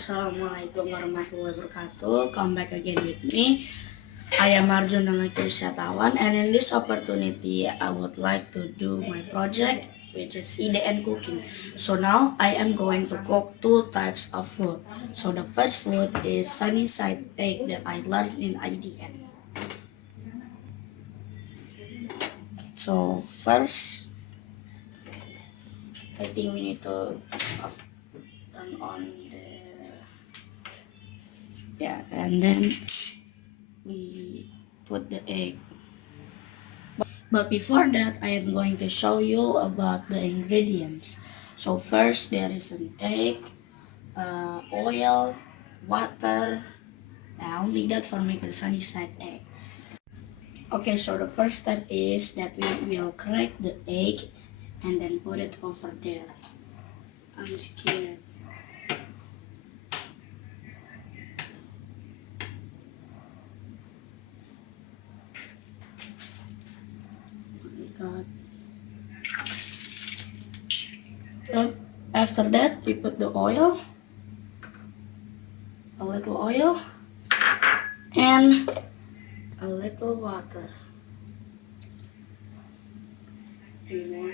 Assalamualaikum warahmatullahi wabarakatuh. Come back again with me. I am Arjuna Lakeisha Attawan, and in this opportunity, I would like to do my project, which is eating and cooking. So now I am going to cook two types of food. So the first food is sunny side egg that I learned in IDN. So first, I think we need to turn on the and then we put the egg. But before that, I am going to show you about the ingredients. So first, there is an egg, oil, water, and only that for make the sunny side egg. Okay, so the first step is that we will crack the egg and then put it over there. I'm scared. Oh my God. After that, we put the oil, a little oil, and a little water. More.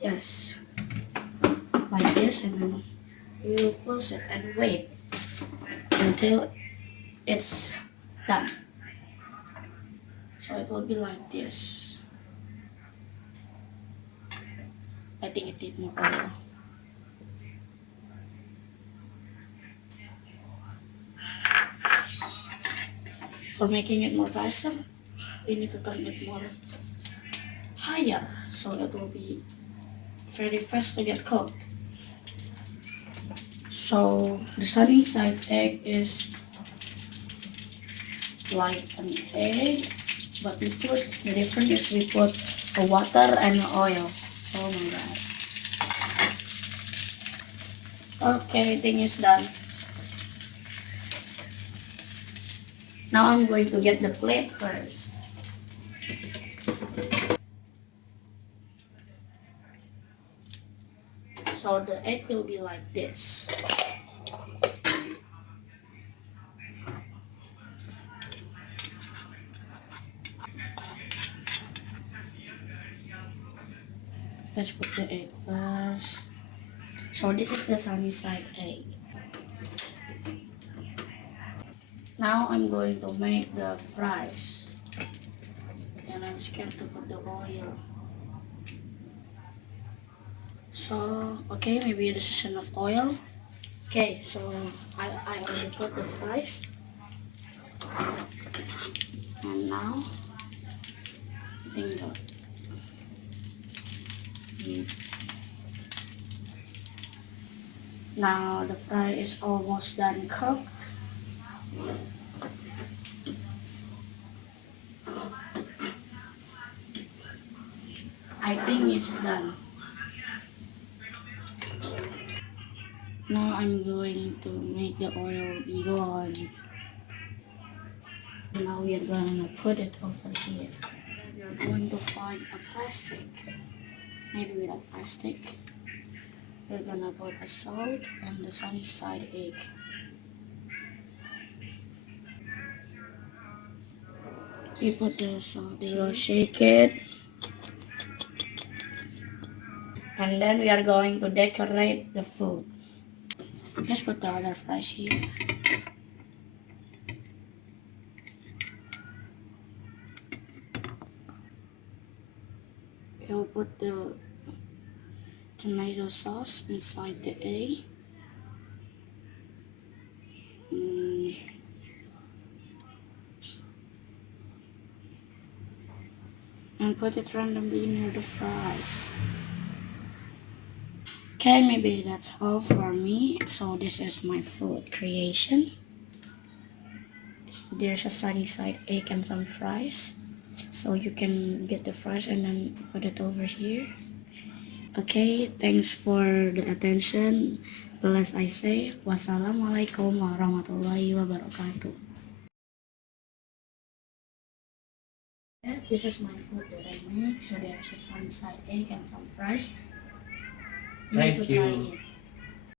Yes, like this, and then you close it and wait until it's done. So it will be like this. I think it need more oil. For making it more faster, we need to turn it more higher, so it will be very fast to get cooked. So the sunny side egg is like an egg, but the difference is we put a water and oil. Oh my God. Okay, thing is done. Now I'm going to get the plate first. So the egg will be like this. Let's put the egg first. So this is the sunny side egg. Now I'm going to make the fries. And I'm scared to put the oil. So, okay, maybe this is enough oil. Okay, so I already put the fries. And now, I think that now the fry is almost done cooked. I think it's done. Now I'm going to make the oil be gone. Now we are going to put it over here. We are going to find a plastic. Maybe with a plastic. We're gonna put a salt and the sunny side egg. We put the salt, we will shake it. And then we are going to decorate the food. Let's put the other fries here. We'll put the tomato sauce inside the egg. And put it randomly near the fries. Okay, maybe that's all for me. So this is my food creation. There's a sunny side egg and some fries. So you can get the fries and then put it over here. Okay, thanks for the attention. The last I say, wassalamualaikum warahmatullahi wabarakatuh. This is my food that I make. So there's a sunny side egg and some fries. You need to try it.